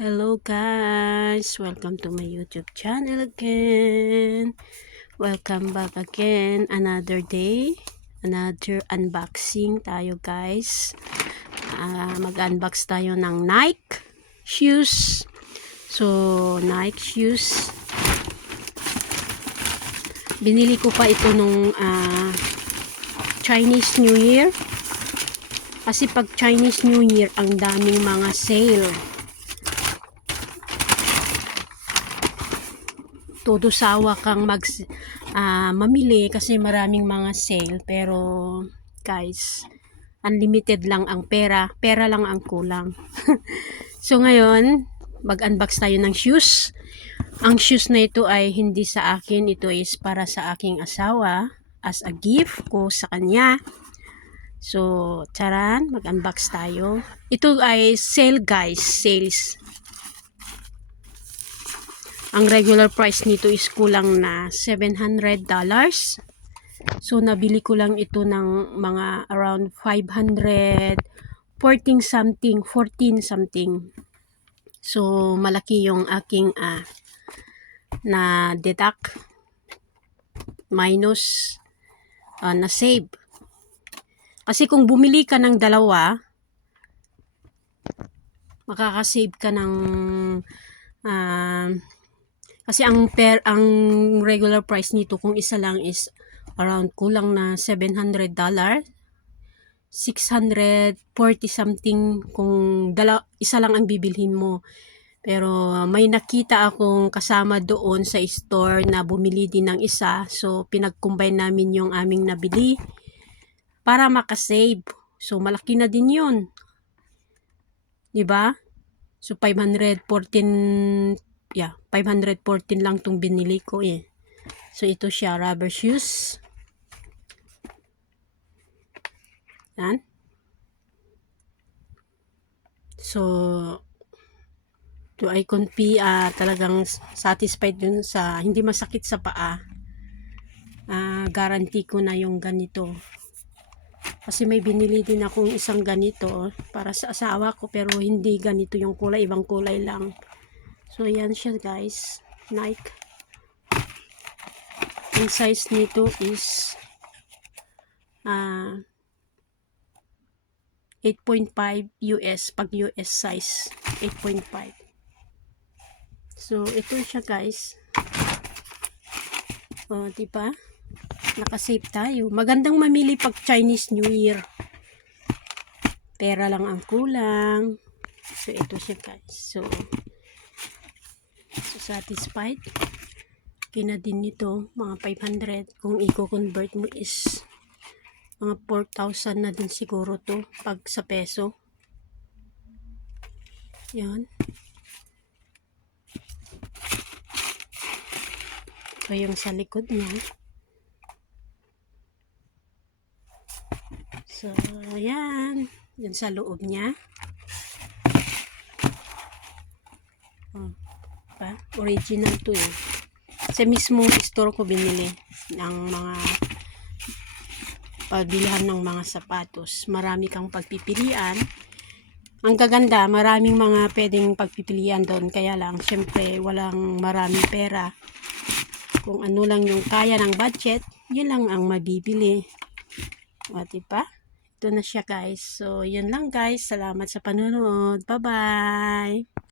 Hello guys! Welcome to my YouTube channel again. Welcome back again. Another day. Another unboxing tayo guys. Mag-unbox tayo ng Nike shoes. So, Nike shoes. Binili ko pa ito nung Chinese New Year. Kasi pag Chinese New Year, ang daming mga sale. Todo sawa kang mamili kasi maraming mga sale, pero guys, unlimited lang ang pera lang ang kulang. So ngayon mag-unbox tayo ng shoes. Ang shoes na ito ay hindi sa akin, ito is para sa aking asawa as a gift ko sa kanya. So charan, mag-unbox tayo. Ito ay sale guys, sales. Ang regular price nito is kulang na $700. So, nabili ko lang ito ng mga around 514 something. So, malaki yung aking na deduct minus na save. Kasi kung bumili ka ng dalawa, makakasave ka ng kasi ang regular price nito kung isa lang is around kulang na $700, 640 something kung isa lang ang bibilhin mo. Pero may nakita akong kasama doon sa store na bumili din ng isa, so pinag-combine namin yung aming nabili para makasave. So malaki na din yun, diba? So 514 lang tong binili ko eh. So ito siya, rubber shoes. Yan. So to I can be talagang satisfied dun sa hindi masakit sa paa. Guarantee ko na yung ganito. Kasi may binili din akong isang ganito para sa asawa ko, pero hindi ganito yung kulay, ibang kulay lang. So yan siya guys, Nike. Ang size nito is 8.5 US, pag US size 8.5. So ito siya guys. Diba? Nakasave tayo. Magandang mamili pag Chinese New Year. Pera lang ang kulang. So ito siya guys. So satisfied. Kina din nito mga 500. Kung i-convert mo is mga 4,000 na din siguro to pag sa peso. Yan. So yung sa likod niya. So yan. Yan sa loob niya. Original to eh. Sa mismo store ko binili ng mga pagbilihan ng mga sapatos. Marami kang pagpipilian. Ang gaganda, maraming mga pwedeng pagpipilian doon. Kaya lang, syempre, walang maraming pera. Kung ano lang yung kaya ng budget, yun lang ang mabibili. Diba? Ito na siya guys. So, yun lang guys. Salamat sa panonood. Bye-bye!